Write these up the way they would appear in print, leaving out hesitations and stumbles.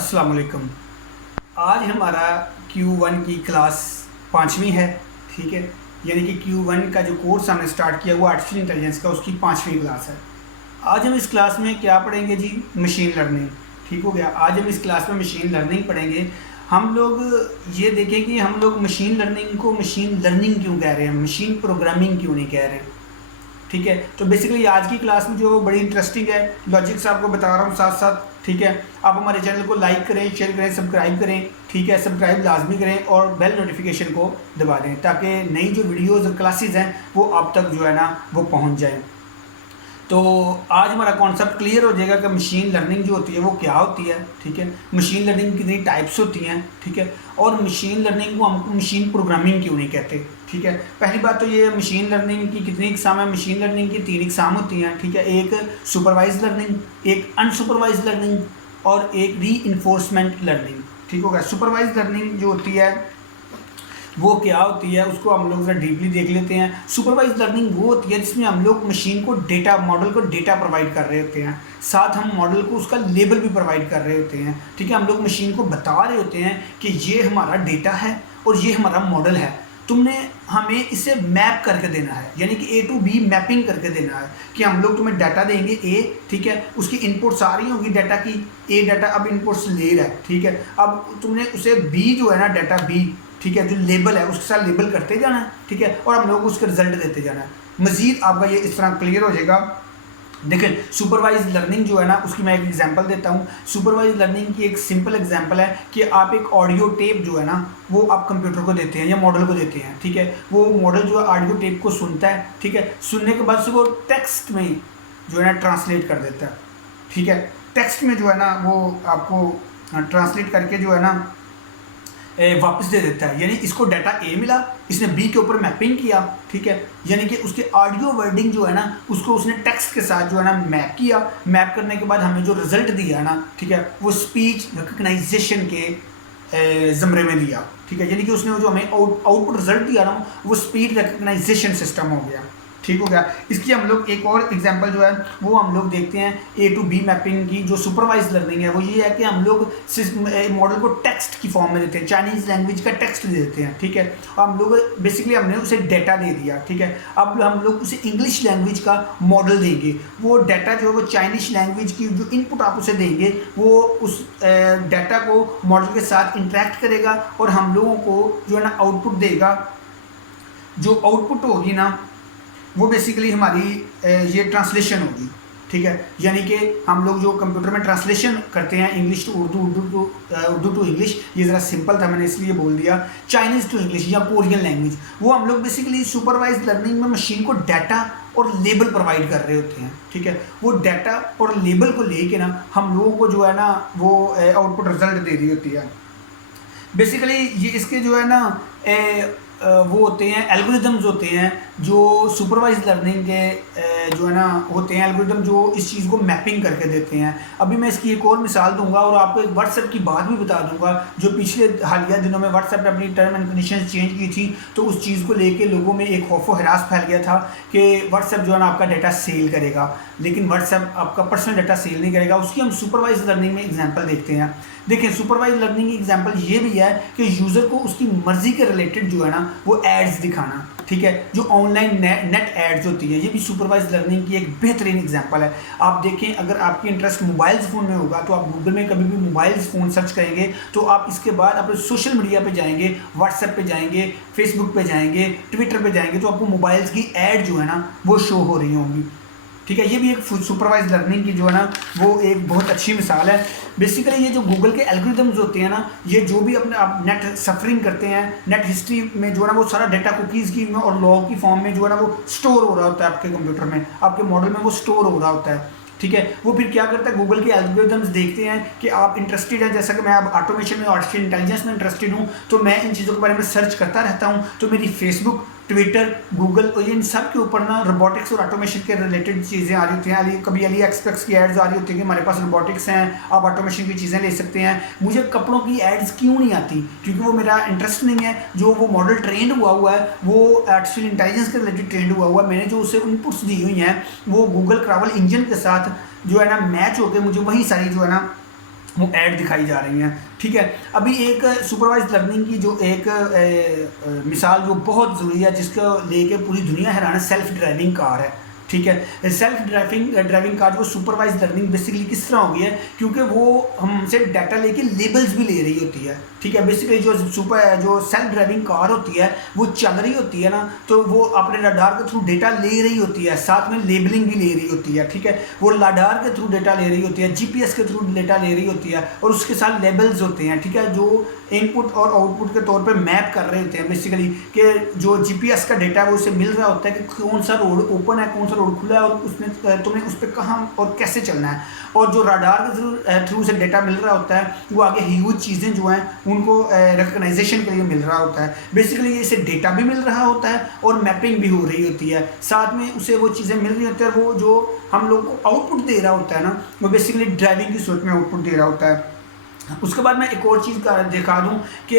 अस्सलाम वालेकुम। आज हमारा Q1 की क्लास 5वीं है, ठीक है। यानी कि Q1 का जो कोर्स हमने स्टार्ट किया वो आर्टिफिशियल इंटेलिजेंस का, उसकी 5वीं क्लास है। आज हम इस क्लास में क्या पढ़ेंगे जी? Machine learning. ठीक हो गया। आज हम इस क्लास में मशीन लर्निंग पढ़ेंगे। हम लोग ये देखें कि हम लोग मशीन लर्निंग को मशीन लर्निंग क्यों कह रहे हैं, मशीन प्रोग्रामिंग क्यों नहीं कह रहे। ठीक है। तो बेसिकली आज की क्लास में जो बड़ी इंटरेस्टिंग है, लॉजिक्स आपको बता रहा हूँ साथ साथ। ठीक है। आप हमारे चैनल को लाइक करें, शेयर करें, सब्सक्राइब करें। ठीक है, सब्सक्राइब लाजमी करें और बेल नोटिफिकेशन को दबा दें ताकि नई जो वीडियोज़ और क्लासेस हैं वो आप तक जो है ना वो पहुँच जाएँ। तो आज हमारा कॉन्सेप्ट क्लियर हो जाएगा कि मशीन लर्निंग जो होती है वो क्या होती है। ठीक है। मशीन लर्निंग कितनी टाइप्स होती हैं। ठीक है। और मशीन लर्निंग को हम मशीन प्रोग्रामिंग क्यों नहीं कहते। ठीक है। पहली बात तो ये, मशीन लर्निंग की कितनी इकसाम है? मशीन लर्निंग की 3 इकसाम होती हैं। ठीक है। एक सुपरवाइज लर्निंग, एक अनसुपरवाइज लर्निंग और एक री-इन्फोर्समेंट लर्निंग। ठीक होगा। सुपरवाइज लर्निंग जो होती है वो क्या होती है उसको हम लोग ज़रा डीपली देख लेते हैं। सुपरवाइज लर्निंग वो होती है जिसमें हम लोग मशीन को डेटा, मॉडल को डेटा प्रोवाइड कर रहे होते हैं, साथ हम मॉडल को उसका लेबल भी प्रोवाइड कर रहे होते हैं। ठीक है। हम लोग मशीन को बता रहे होते हैं कि ये हमारा डेटा है और ये हमारा मॉडल है, तुमने हमें इसे मैप करके देना है, यानी कि A to B मैपिंग करके देना है। कि हम लोग तुम्हें डाटा देंगे A, ठीक है, उसकी इनपुट्स आ रही होंगी डाटा की, A डाटा अब इनपुट्स ले रहा है। ठीक है। अब तुमने उसे B जो है ना, डाटा B, ठीक है, जो लेबल है उसके साथ लेबल करते जाना है। ठीक है। और हम लोग उसके रिजल्ट देते जाना है। मज़ीद आपका ये इस तरह क्लियर हो जाएगा। देखें, सुपरवाइज लर्निंग जो है ना उसकी मैं एक एग्जांपल देता हूँ। सुपरवाइज लर्निंग की एक सिंपल एग्जांपल है कि आप एक ऑडियो टेप जो है ना वो आप कंप्यूटर को देते हैं या मॉडल को देते हैं। ठीक है। वो मॉडल जो है ऑडियो टेप को सुनता है। ठीक है। सुनने के बाद से वो टेक्स्ट में जो है ना ट्रांसलेट कर देता है। ठीक है। टेक्स्ट में जो है ना वो आपको ट्रांसलेट करके जो है ना वापस दे देता है। यानी इसको डाटा A मिला, इसने B के ऊपर मैपिंग किया। ठीक है। यानी कि उसके ऑडियो वर्डिंग जो है ना उसको उसने टेक्स्ट के साथ जो है ना मैप किया। मैप करने के बाद हमें जो रिजल्ट दिया ना, ठीक है, वो स्पीच रिकग्नाइजेशन के ज़मरे में दिया। ठीक है। यानी कि उसने जो हमें आउटपुट रिजल्ट दिया ना वो स्पीच रिकग्नाइजेशन सिस्टम हो गया। ठीक हो गया। इसकी हम लोग एक और एग्जांपल जो है वो हम लोग देखते हैं A to B मैपिंग की। जो सुपरवाइज लर्निंग है वो ये है कि हम लोग मॉडल को टेक्स्ट की फॉर्म में देते हैं, चाइनीज़ लैंग्वेज का टेक्स्ट दे देते हैं। ठीक है। हम लोग बेसिकली हमने उसे डाटा दे दिया। ठीक है। अब हम लोग उसे इंग्लिश लैंग्वेज का मॉडल देंगे। वो डाटा जो है वो चाइनीज़ लैंग्वेज की जो इनपुट आप उसे देंगे वो उस डाटा को मॉडल के साथ इंटरेक्ट करेगा और हम लोगों को जो है ना आउटपुट देगा। जो आउटपुट होगी ना वो बेसिकली हमारी ये ट्रांसलेशन होगी। ठीक है। यानी कि हम लोग जो कंप्यूटर में ट्रांसलेशन करते हैं English to Urdu, Urdu to English, ये ज़रा सिंपल था मैंने इसलिए बोल दिया, चाइनीज़ टू इंग्लिश या कोरियन लैंग्वेज, वो हम लोग बेसिकली सुपरवाइज लर्निंग में मशीन को डाटा और लेबल प्रोवाइड कर रहे होते हैं। ठीक है। वो डाटा और लेबल को लेके ना हम लोगों को जो है ना वो आउटपुट रिजल्ट दे रही होती है। बेसिकली ये इसके जो है ना वो होते हैं एल्गोरिदम्स होते हैं जो सुपरवाइज लर्निंग के जो है ना होते हैं एल्गोरिदम जो इस चीज़ को मैपिंग करके देते हैं। अभी मैं इसकी एक और मिसाल दूंगा और आपको एक व्हाट्सएप की बात भी बता दूंगा जो पिछले हालिया दिनों में व्हाट्सएप ने अपनी टर्म एंड कंडीशन चेंज की थी। तो उस चीज़ को लेके लोगों में एक खौफ व हरास फैल गया था कि व्हाट्सएप जो है ना आपका डाटा सेल करेगा, लेकिन व्हाट्सएप आपका पर्सनल डाटा सेल नहीं करेगा। उसकी हम सुपरवाइज लर्निंग में एग्जाम्पल देखते हैं। देखिए, सुपरवाइज लर्निंग की एग्जांपल ये भी है कि यूज़र को उसकी मर्जी के रिलेटेड जो है ना वो एड्स दिखाना। ठीक है। जो ऑनलाइन नेट एड्स होती है ये भी सुपरवाइज लर्निंग की एक बेहतरीन एग्जांपल है। आप देखें, अगर आपकी इंटरेस्ट मोबाइल्स फ़ोन में होगा तो आप गूगल में कभी भी मोबाइल्स फ़ोन सर्च करेंगे तो आप इसके बाद अपने सोशल मीडिया पे जाएंगे, व्हाट्सएप पे जाएंगे, फेसबुक पे जाएंगे, ट्विटर पे जाएंगे तो आपको मोबाइल्स की एड जो है ना वो शो हो रही होंगी। ठीक है। ये भी एक सुपरवाइज लर्निंग की जो है ना वो एक बहुत अच्छी मिसाल है। बेसिकली ये जो गूगल के एल्गोरिदम्स होते हैं ना, ये जो भी अपने आप नेट सफरिंग करते हैं, नेट हिस्ट्री में जो है ना वो सारा डाटा कुकीज़ की और लॉग की फॉर्म में जो है ना वो स्टोर हो रहा होता है आपके कंप्यूटर में, आपके मॉडल में वो स्टोर हो रहा होता है। ठीक है। वो फिर क्या करता है, गूगल के एल्गोरिदम्स देखते हैं कि आप इंटरेस्टेड हैं, जैसा कि मैं अब ऑटोमेशन में, आर्टिफिशियल इंटेलिजेंस में इंटरेस्टेड हूँ तो मैं इन चीज़ों के बारे में सर्च करता रहता हूँ। तो मेरी फेसबुक, ट्विटर, गूगल और इन सब के ऊपर ना रोबोटिक्स और ऑटोमेशन के रिलेटेड चीज़ें आ रही होती हैं। कभी अली एक्सपेक्ट्स की एड्स आ रही होती हैं कि हमारे पास रोबोटिक्स हैं, आप ऑटोमेशन की चीज़ें ले सकते हैं। मुझे कपड़ों की एड्स क्यों नहीं आती? क्योंकि वो मेरा इंटरेस्ट नहीं है। जो वो मॉडल ट्रेंड हुआ है वो आर्टिफिशियल इंटेलिजेंस के रिलेटेड ट्रेंड हुआ है। मैंने जो उसे इनपुट्स दी हुई हैं वो गूगल ट्रैवल इंजन के साथ जो है ना मैच होकर मुझे वही सारी जो है ना वो ऐड दिखाई जा रही हैं। ठीक है, अभी एक सुपरवाइज लर्निंग की जो एक मिसाल जो बहुत ज़रूरी है, जिसको लेके पूरी दुनिया हैरान है, सेल्फ ड्राइविंग कार है। ठीक है, सेल्फ ड्राइविंग कार जो सुपरवाइज लर्निंग बेसिकली किस तरह होगी है, क्योंकि वो हमसे डाटा लेके लेबल्स भी ले रही होती है। ठीक है, बेसिकली जो सेल्फ ड्राइविंग कार होती है वो चल रही होती है ना, तो वो अपने रडार के थ्रू डेटा ले रही होती है, साथ में लेबलिंग भी ले रही होती है। ठीक है, वो रडार के थ्रू डेटा ले रही होती है, जीपीएस के थ्रू डेटा ले रही होती है, और उसके साथ लेबल्स होते हैं। ठीक है, जो इनपुट और आउटपुट के तौर पे मैप कर रहे होते हैं बेसिकली, कि जो जीपीएस का डेटा है वो उसे मिल रहा होता है कि कौन सा रोड ओपन है, कौन सा रोड खुला है, और उसमें तुम्हें उस पर कहाँ और कैसे चलना है। और जो रडार के थ्रू से डेटा मिल रहा होता है, वो आगे ह्यूज चीज़ें जो हैं उनको रिकग्नाइजेशन के लिए मिल रहा होता है। बेसिकली इसे डेटा भी मिल रहा होता है और मैपिंग भी हो रही होती है, साथ में उसे वो चीज़ें मिल रही होती है। वो जो हम लोग को आउटपुट दे रहा होता है ना, वो बेसिकली ड्राइविंग की सूरत में आउटपुट दे रहा होता है। उसके बाद मैं एक और चीज़ का दिखा दूं कि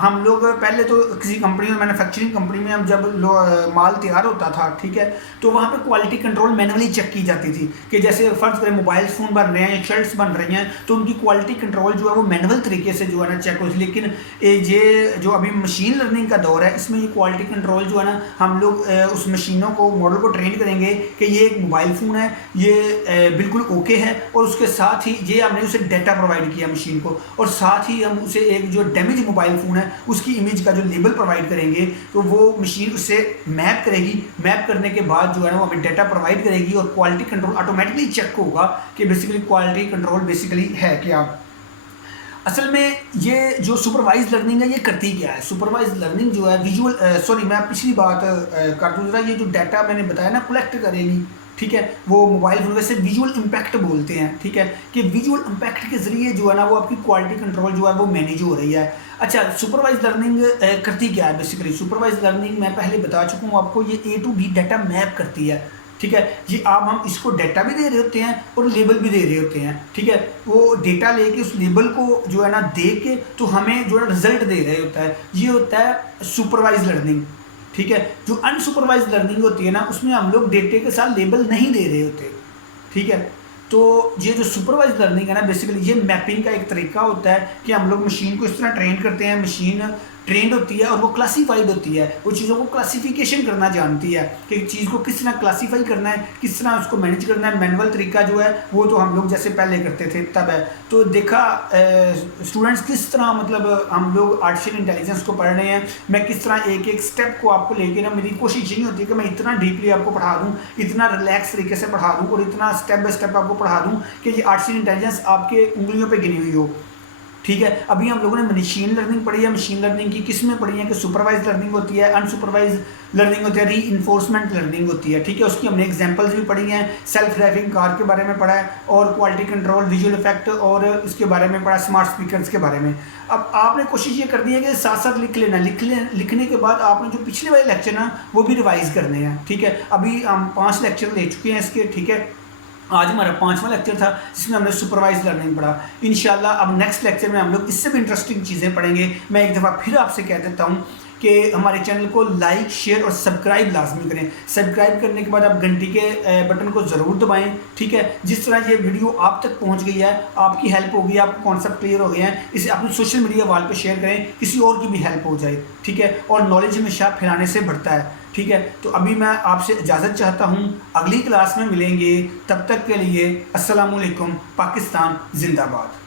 हम लोग पहले तो किसी कंपनी में, मैन्युफैक्चरिंग कंपनी में, हम जब माल तैयार होता था, ठीक है, तो वहाँ पे क्वालिटी कंट्रोल मैनुअली चेक की जाती थी कि जैसे फ़र्ज़ करें मोबाइल फ़ोन बन रहे हैं या शर्ट्स बन रही हैं, तो उनकी क्वालिटी कंट्रोल जो है वो मैनुअल तरीके से जो है ना चेक होती। लेकिन ये जो अभी मशीन लर्निंग का दौर है, इसमें ये क्वालिटी कंट्रोल जो है ना, हम लोग उस मशीनों को, मॉडल को ट्रेन करेंगे कि ये एक मोबाइल फ़ोन है, ये बिल्कुल ओके है, और उसके साथ ही ये हमने उसे डाटा प्रोवाइड किया मशीन को, और साथ ही हम उसे एक जो डैमेज मोबाइल फ़ोन है उसकी इमेज का जो लेबल प्रोवाइड करेंगे, तो वो मशीन उससे मैप करेगी। मैप करने के बाद जो है ना वो हमें डाटा प्रोवाइड करेगी, और क्वालिटी कंट्रोल ऑटोमेटिकली चेक होगा कि बेसिकली क्वालिटी कंट्रोल बेसिकली है क्या। असल में ये जो सुपरवाइज लर्निंग है ये करती क्या है? सुपरवाइज लर्निंग जो है विजुअल मैं पिछली बात कर दूँ जरा, ये जो डाटा मैंने बताया ना कलेक्ट करेगी, ठीक है, वो मोबाइल फोन वैसे विजुअल इम्पैक्ट बोलते हैं। ठीक है, कि विजुअल इम्पैक्ट के जरिए जो है ना वो आपकी क्वालिटी कंट्रोल जो है वो मैनेज हो रही है। अच्छा, सुपरवाइज लर्निंग करती क्या है? बेसिकली सुपरवाइज लर्निंग मैं पहले बता चुका हूँ आपको, ये A to B data map करती है। ठीक है, ये आप हम इसको डाटा भी दे रहे होते हैं और लेबल भी दे रहे होते हैं। ठीक है, वो डेटा लेके उस लेबल को जो है ना देख के तो हमें जो है रिजल्ट दे रहे होता है, ये होता है सुपरवाइज लर्निंग। ठीक है, जो अनसुपरवाइज लर्निंग होती है ना, उसमें हम लोग डेटे के साथ लेबल नहीं दे रहे होते। ठीक है, तो ये जो सुपरवाइज लर्निंग है ना, बेसिकली ये मैपिंग का एक तरीका होता है कि हम लोग मशीन को इस तरह ट्रेन करते हैं, मशीन ट्रेंड होती है और वो क्लासीफाइड होती है, वो चीज़ों को क्लासिफिकेशन करना जानती है कि चीज़ को किस तरह क्लासीफाई करना है, किस तरह उसको मैनेज करना है। मैनुअल तरीका जो है वो तो हम लोग जैसे पहले करते थे तब है। तो देखा स्टूडेंट्स किस तरह, मतलब हम लोग आर्टिफिशियल इंटेलिजेंस को पढ़ रहे हैं, मैं किस तरह एक एक स्टेप को आपको लेके ना, मेरी कोशिश यही होती है कि मैं इतना डीपली आपको पढ़ा दूँ, इतना रिलैक्स तरीके से पढ़ा दूँ और इतना स्टेप बाय स्टेप आपको पढ़ा दूँ कि ये आर्टिफिशियल इंटेलिजेंस आपके उंगलियों पर गिनी हुई हो। ठीक है, अभी हम लोगों ने मशीन लर्निंग पढ़ी है। मशीन लर्निंग की किस्में पढ़ी हैं कि सुपरवाइज लर्निंग होती है, अनसुपरवाइज लर्निंग होती है, री इन्फोर्समेंट लर्निंग होती है। ठीक है, उसकी हमने एग्जांपल्स भी पढ़ी हैं, सेल्फ ड्राइविंग कार के बारे में पढ़ा है, और क्वालिटी कंट्रोल, विजुअल इफेक्ट, और इसके बारे में पढ़ा, स्मार्ट स्पीकर्स के बारे में। अब आपने कोशिश ये करनी है कि साथ साथ लिख लेना, लिखने के बाद आपने जो पिछले वाले लेक्चर ना वो भी रिवाइज करने हैं। ठीक है, अभी हम 5 लेक्चर ले चुके हैं इसके। ठीक है, आज हमारा 5वां लेक्चर था जिसमें हमने सुपरवाइज लर्निंग पढ़ा। इंशाल्लाह अब नेक्स्ट लेक्चर में हम लोग इससे भी इंटरेस्टिंग चीज़ें पढ़ेंगे। मैं एक दफ़ा फिर आपसे कह देता हूँ कि हमारे चैनल को लाइक, शेयर और सब्सक्राइब लाजमी करें। सब्सक्राइब करने के बाद आप घंटी के बटन को ज़रूर दबाएं। ठीक है, जिस तरह ये वीडियो आप तक पहुंच गई है, आपकी हेल्प होगी, आपको कॉन्सेप्ट क्लियर हो गए हैं, इसे अपने सोशल मीडिया वाल पे शेयर करें, किसी और की भी हेल्प हो जाए। ठीक है, और नॉलेज हमेशा फैलाने से बढ़ता है। ठीक है, तो अभी मैं आपसे इजाज़त चाहता हूँ, अगली क्लास में मिलेंगे, तब तक के लिए अस्सलाम वालेकुम। पाकिस्तान जिंदाबाद।